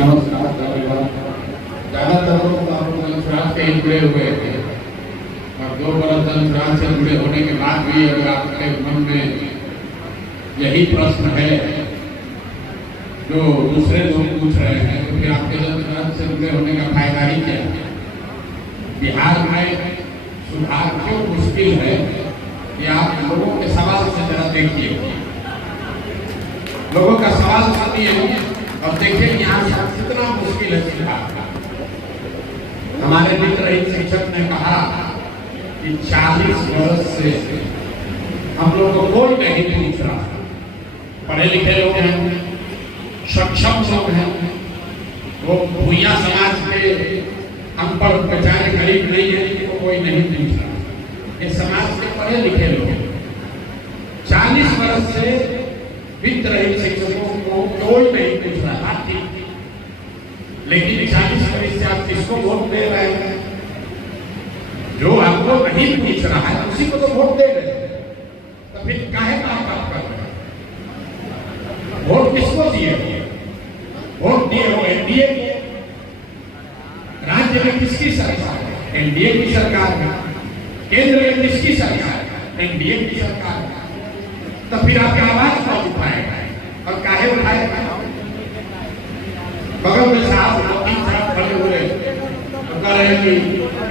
नमस्कार धन्यवाद। ज़्यादातर लोग धनराशि से जुड़े हुए थे और 2 बरस धनराशि से जुड़े होने के बाद भी अगर आपके मन में यही प्रश्न है जो दूसरे लोग पूछ रहे हैं तो फिर आपके धनराशि से जुड़े होने का फायदा ही क्या है? बिहार में सुधार क्यों मुश्किल है कि आप लोगों के सवाल से जरा देखिए, लोगों का सवाल सुनिए और देखिए कि यहाँ कितना मुश्किल है सुधार का। हमारे मित्र एक शिक्षक ने कहा कि 40 वर्ष से हम लोग को कोई नहीं पूछ रहा, पढ़े लिखे लोग हैं, सक्षम लोग हैं, वो भूया समाज के अनपढ़ बेचारे गरीब नहीं है जिनको कोई नहीं पूछ रहा। ये समाज के पढ़े लिखे लोग 40 वर्ष से वित्त रहित शिक्षकों को कोई नहीं पूछ रहा, लेकिन 40 वर्ष से आप किसको वोट दे रहे हैं? जो आपको नहीं पूछ रहा है उसी को तो वोट दे रहे हैं, तो फिर काहे काम कर रहे हैं? वोट किसको दिए? वोट दिए हो एनडीए को। राज्य में किसकी सरकार है? एनडीए की सरकार है। केंद्र में किसकी सरकार है? एनडीए की सरकार है। तो फिर आपकी आवाज कौन उठाएगा और काहे उठाएगा? बगल में साहब खड़े हुए तो कह रहे हैं कि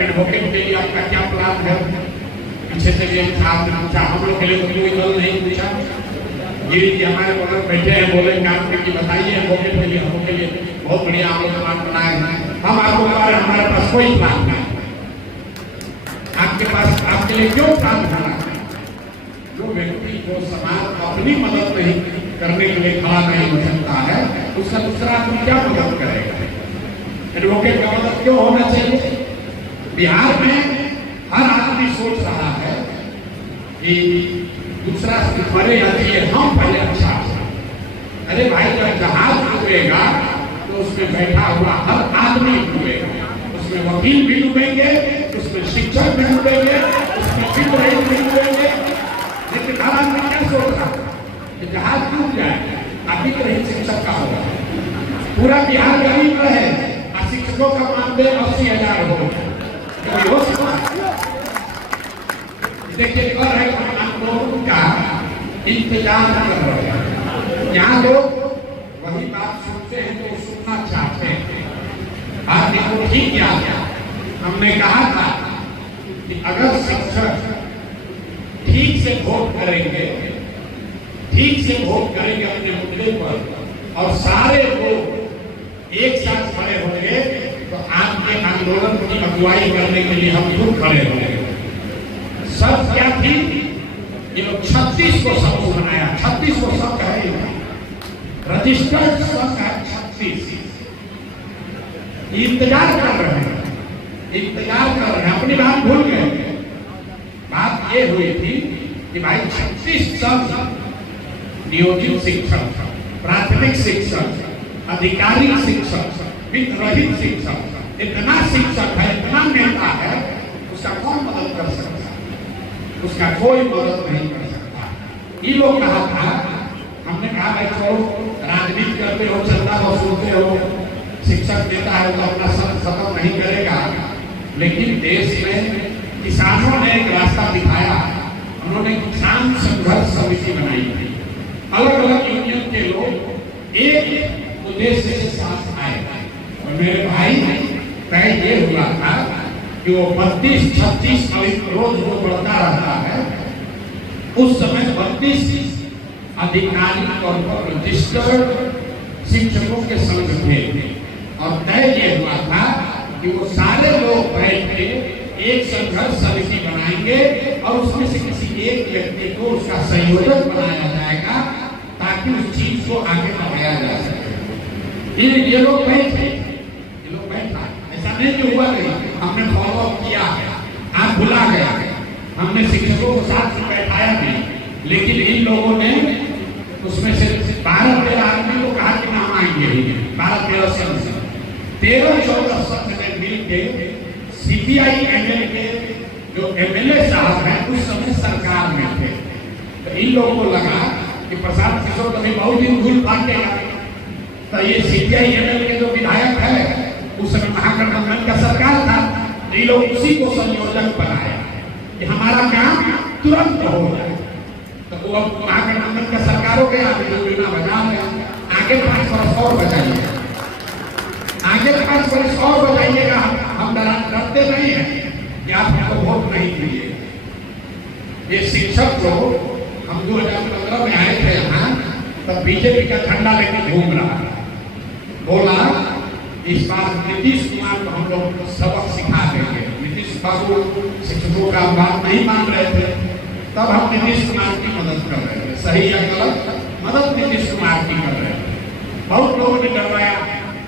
एडवोकेट के लिए आपका क्या प्लान है? पीछे से भी साहब ने पूछा, हम लोग के लिए कोई गल नहीं पूछा। गिरी जी हमारे बगल बैठे हैं, बोले काम करके बताइए एडवोकेट के लिए, हम लोग के लिए बहुत बढ़िया हम लोग प्लान बनाए हैं। हम आपको बता रहे हमारे पास कोई प्लान नहीं, आपके पास आपके लिए क्यों प्लान बना? जो व्यक्ति जो समाज अपनी मदद नहीं करने के लिए खड़ा नहीं हो सकता है, उसका दूसरा आदमी क्या मदद करेगा? एडवोकेट का मदद क्यों होना चाहिए? बिहार में हर आदमी सोच रहा है कि दूसरा मरे या जिए, हम पहले अच्छा। अरे भाई, जब जहाज डूबेगा तो उसमें बैठा हुआ हर आदमी डूबेगा, उसमें वकील भी डूबेंगे, उसमें शिक्षक भी डूबेंगे, उसमें वित्त रहित भी डूबेंगे। लेकिन हर आदमी क्या सोच रहा है कि जहाज डूब जाए, अभी तो रही शिक्षक का होगा। पूरा बिहार गरीब रहे और शिक्षकों का मानदेय 80,000 हो, तो हो सकता है? देखिए कर है हम लोगों का इंतजार कर रहे हैं। यहाँ लोग वही बात सुनते हैं तो सुनना चाहते हैं। आज देखो ठीक क्या हमने कहा था कि अगर शिक्षक ठीक से वोट करेंगे, ठीक से वोट करेंगे अपने मुद्दे पर और सारे लोग एक साथ खड़े होंगे तो आपके आंदोलन की अगुवाई करने के लिए हम खुद खड़े होंगे। सब क्या थी? ये लोग 36 को समूह बनाया। 36 को सब है रजिस्टर्ड सब है 36। इंतजार कर रहे हैं, इंतजार कर रहे हैं, अपनी बात भूल गए। बात ये हुई थी कि भाई 36 सब नियोजित शिक्षक, प्राथमिक शिक्षक, आधिकारिक शिक्षक, वित्त रहित शिक्षक, इतना शिक्षक है, इतना नेता है, उसका कौन मदद कर सकता? उसका कोई मदद नहीं कर सकता। ये लोग कहा था, हमने कहा भाई चलो राजनीति करते हो, चंदा वसूलते हो, शिक्षक देता है तो अपना सब खत्म नहीं करेगा। लेकिन देश में किसानों ने एक रास्ता दिखाया, उन्होंने किसान संघर्ष समिति बनाई थी। अलग अलग यूनियन के लोग एक उद्देश्य के साथ आए और मेरे भाई तय ये हुआ था कि वो 32-36 रोज वो बढ़ता रहता है। उस समय 32 आधिकारिक तौर पर रजिस्टर्ड शिक्षकों के संघ थे और तय ये हुआ था कि वो सारे लोग बैठ के एक संघर्ष समिति बनाएंगे और उसमें से किसी एक व्यक्ति को उसका संयोजक बनाया जाएगा ताकि उस चीज को आगे बढ़ाया जा सके। ये लोग बैठे, ये लोग बैठा, ऐसा नहीं कि हुआ नहीं, हमने फॉलो अप किया, आप भुला गया, हमने शिक्षकों को साथ में बैठाया नहीं, लेकिन इन लोगों ने उसमें से 12-13 आदमी को कहा कि नाम आएंगे, 12-13 सदस्य, 13-14 सदस्य मिल के सीपीआई एमएल के जो एमएलए साहब हैं उस समय सरकार में थे। तो इन लोगों को लगा कि प्रशांत किशोर कभी बहुत दिन भूल पाटेगा, तो ये सीपीआई एमएल के जो लोग उसी को संयोजक बनाया कि हमारा काम तुरंत हो जाए। तो वो अब महागठबंधन का सरकार हो गया, योजना बजा रहे, आगे 5 वर्ष और बचाइए, आगे 5 वर्ष और बचाइएगा। हम डरते नहीं है कि आप हमको वोट नहीं दीजिए। ये शिक्षक लोग हम 2015 में आए थे यहाँ, तब बीजेपी का झंडा लेकर घूम रहा था, बोला इस बार नीतीश कुमार को हम लोग सबक सिखा देंगे। नीतीश बाबू शिक्षकों का बात नहीं मान रहे थे, तब हम नीतीश कुमार की मदद कर रहे थे, सही या गलत मदद नीतीश कुमार की कर रहे थे। बहुत लोगों ने डरवाया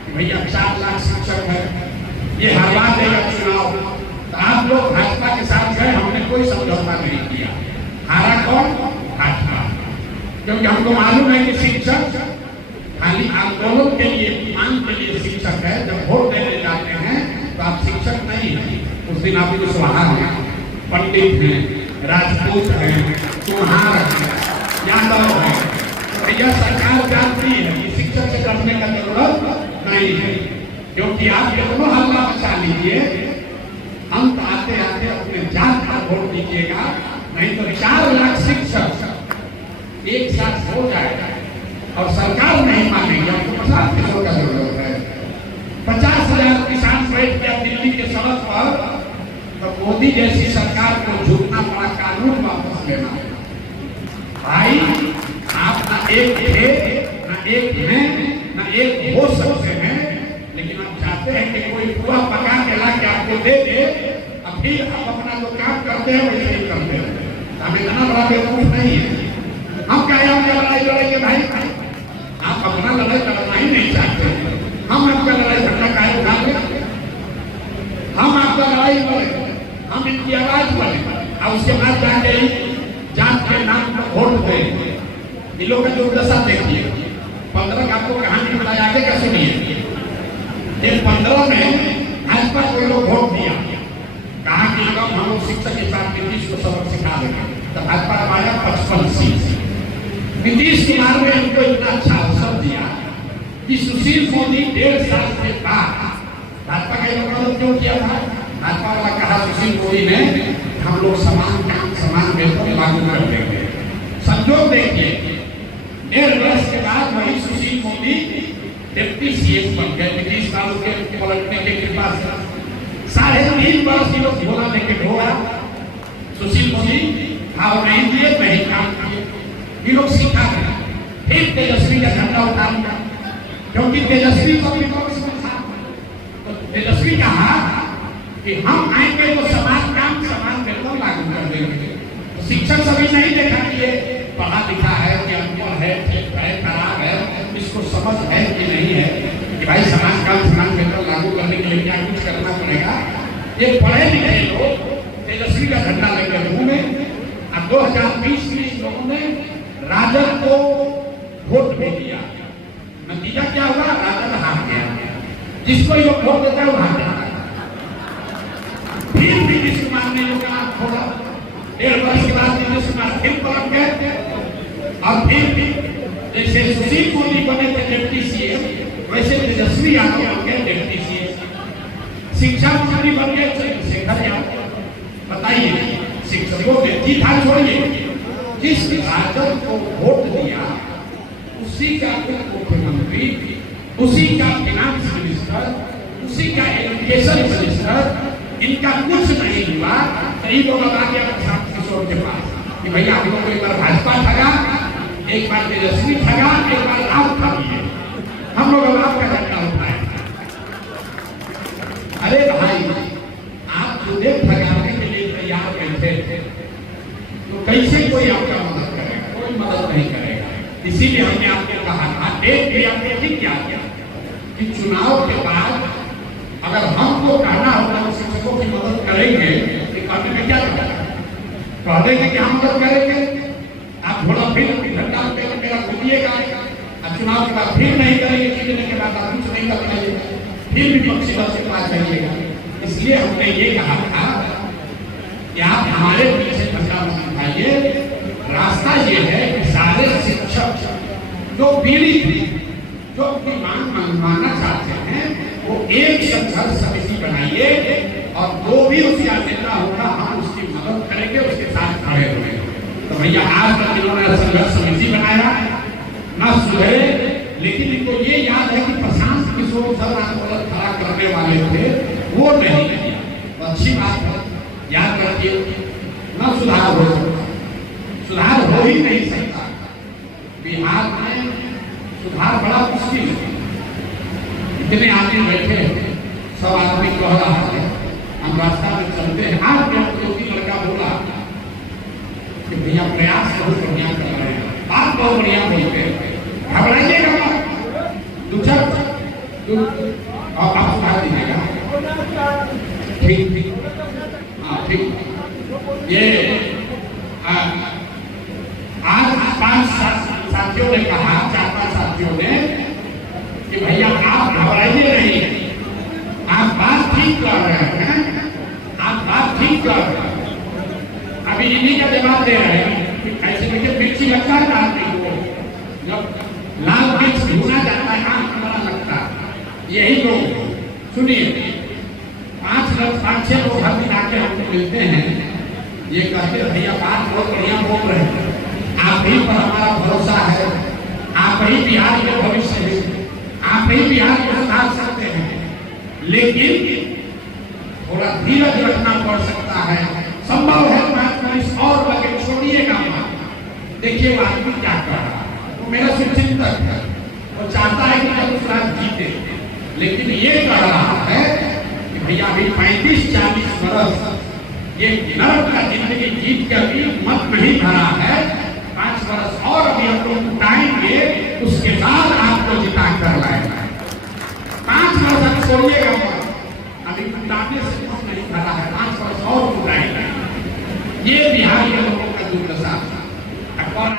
कि भैया 4 लाख शिक्षक है, ये हरवा देगा चुनाव। तो आप लोग भाजपा के साथ गए, हमने कोई समझौता नहीं किया। हारा कौन? भाजपा, क्योंकि हमको मालूम है कि शिक्षक खाली आंदोलन के लिए, मांग के लिए शिक्षक है। जब वोट देने जाते हैं तो आप शिक्षक नहीं हैं। उस दिन आप कुशवाहा हैं, पंडित हैं, राजपूत हैं, कुम्हार हैं, यादव हैं। तो यह सरकार जानती है कि शिक्षक से डरने का जरूरत नहीं है, क्योंकि आप कितना हल्ला मचा लीजिए, अंत आते आते अपने जात का वोट दीजिएगा। नहीं तो 4 लाख शिक्षक एक साथ हो जाएगा और सरकार नहीं मानेगी। हमको 50 करोड़ का जरूरत है। 50,000 किसान बैठ गया दिल्ली के सड़क पर, तो मोदी जैसी सरकार को झूठना पड़ा, कानून वापस लेना। भाई आप ना एक थे, ना एक हैं, ना एक हो सकते हैं, लेकिन आप चाहते हैं कि कोई पुआ पका के ला के आपको दे दे, अब फिर आप अपना जो काम करते हैं वैसे ही करते हैं। हम इतना बड़ा बेवकूफ नहीं है। हम क्या लड़ाई लड़ेंगे भाई? आप अपना लड़ाई लड़ना ही नहीं चाहते, हम आपका लड़ाई झगड़ा काहे उठाएंगे? हम आपका लड़ाई लड़े, हम इनकी आवाज बने और उसके बाद जाके जात के नाम पर वोट दें। इन लोगों का दुर्दशा देखिए। 15 का आपको कहानी बताया, आगे का सुनिए। 15 में भाजपा को लोग वोट दिया, कहा कि कब हम लोग शिक्षक के साथ नीतीश को सबक सिखा देंगे, तो भाजपा पाया 55 सीट। नीतीश कुमार ने हमको इतना अच्छा अवसर दिया कि सुशील मोदी 1.5 साल के बाद भाजपा का मदद क्यों किया था? भाजपा वाला कहा सुशील मोदी ने हम लोग समान काम समान वेतन लागू कर देंगे। संजोग देखिए, 1.5 वर्ष के बाद वही सुशील मोदी डिप्टी सीएम बन गए। नीतीश बाबू के पलटने के कृपा से 3.5 वर्ष की लोग झोला लेके ढोआ। सुशील मोदी भाव नहीं दिए, नहीं काम किए। ये लोग सीखा गया, फिर तेजस्वी का झंडा उठा लिया, क्योंकि तेजस्वी को विपक्ष में था। तो तेजस्वी कहा कि हम आएंगे तो समान काम समान वेतन लागू कर देंगे। तो शिक्षक सभी नहीं देखा कि ये पढ़ा लिखा है कि अनपढ़ है, ठीक है, खराब है, इसको समझ है कि नहीं है कि भाई समान काम समान वेतन लागू करने के लिए क्या कुछ करना पड़ेगा। ये पढ़े लिखे लोग तेजस्वी का झंडा लेकर घूमे। और 2020 में इन लोगों ने राजद को वोट भी दिया। नतीजा क्या हुआ? राजद हार गया। जिसको ये वोट देता है वो हार गया। फिर नीतीश कुमार ने लोग खोला। 1.5 वर्ष के बाद नीतीश कुमार फिर पलट गए और फिर जैसे सुशील मोदी बने थे डिप्टी सीएम, वैसे तेजस्वी यादव बन गए डिप्टी सीएम। शिक्षा मंत्री बन गए चंद्रशेखर यादव। बताइए, शिक्षकों के जीत हार छोड़िए। जिस राजद को वोट दिया उसी का मुख्यमंत्री, उसी का फाइनेंस मिनिस्टर, उसी का एजुकेशन मिनिस्टर, इनका कुछ नहीं हुआ। कई लोग आ गया प्रशांत किशोर के पास कि भैया हम लोग एक बार भाजपा ठगा, एक बार तेजस्वी ठगा, एक बार आप ठगिए, हम लोग अब आपका झंडा उठाए। अरे भाई, आप मुझे ठगाने के लिए तैयार बैठे थे, तो कैसे कोई आपका मदद करेगा? कोई मदद नहीं करेगा। इसीलिए हमने आपको कहा था, डेट भी आपने ठीक किया कि चुनाव के बाद अगर हमको कहना होगा तो शिक्षकों की मदद करेंगे, तो कहने में क्या करेगा? कह देंगे कि हम मदद करेंगे, आप थोड़ा फिर घंटा मेरा खुदिएगा, और चुनाव के बाद फिर नहीं करेंगे, जीतने के बाद आप कुछ नहीं कर पाएंगे, फिर विपक्षी दल से पास जाइएगा। इसलिए हमने ये कहा था कि आप हमारे पीछे धक्का मत उठाइए। रास्ता ये है कि सारे शिक्षक जो पीड़ित, जो अपनी मांग मनवाना चाहते हैं, वो एक संघर्ष समिति बनाइए और जो भी उसका नेता होगा हम उसकी मदद करेंगे, उसके साथ खड़े होंगे। तो भैया आज तक इन्होंने संघर्ष समिति बनाया न सुधरे, लेकिन इनको ये याद है कि प्रशांत किशोर सर आंदोलन खड़ा करने वाले थे, वो नहीं किया। तो अच्छी बात है, याद रखिए न सुधार हो सकता, सुधार हो ही नहीं सकता। बिहार में सुधार बड़ा मुश्किल है। इतने आदमी बैठे हैं, सब आदमी कह रहा है हम रास्ता में चलते हैं। आज क्या कोई लड़का बोला कि भैया प्रयास बहुत बढ़िया कर रहे हैं, बात बहुत बढ़िया बोल के घबराइएगा मत, और आप सुधार दीजिएगा। ठीक ठीक, हाँ ठीक। ये आज 5 साथियों ने कहा, 4-5 साथियों ने कि भैया आप घबराइए नहीं, आप बात ठीक कर रहे हैं, आप बात ठीक कर रहे हैं। अभी इन्हीं का जवाब दे रहे हैं कि ऐसे देखिए मिर्ची लगता है आदमी को, जब लाल मिर्च भूना जाता है आंख बड़ा लगता है। यही लोग सुनिए, 5-6 लोग हर दिन आके हमको मिलते हैं, ये कहते हैं भैया बात बहुत बढ़िया बोल रहे हैं, आप ही पर हमारा भरोसा है, आप ही बिहार के भविष्य है, आप ही बिहार को सुधार सकते हैं, लेकिन थोड़ा धीरज रखना पड़ सकता है। संभव है 5 मिनट और लगे, छोड़िएगा मत। देखिए वो आदमी क्या कर रहा है, वो मेरा शुभचिंतक है, वो चाहता है कि जब राज जीते, लेकिन ये कह रहा है कि भैया अभी 35-40 वर्ष ये नर्क का जिंदगी जीत कर भी मत नहीं भरा है, 5 वर्ष और अभी हम लोग उठाएंगे, उसके बाद आपको जिता कर लाएगा। 5 वर्ष अभी छोड़िएगा मत, अभी उठाने से मत नहीं भरा है, 5 वर्ष और उठाएगा। ये बिहार के लोगों का दुर्दशा है।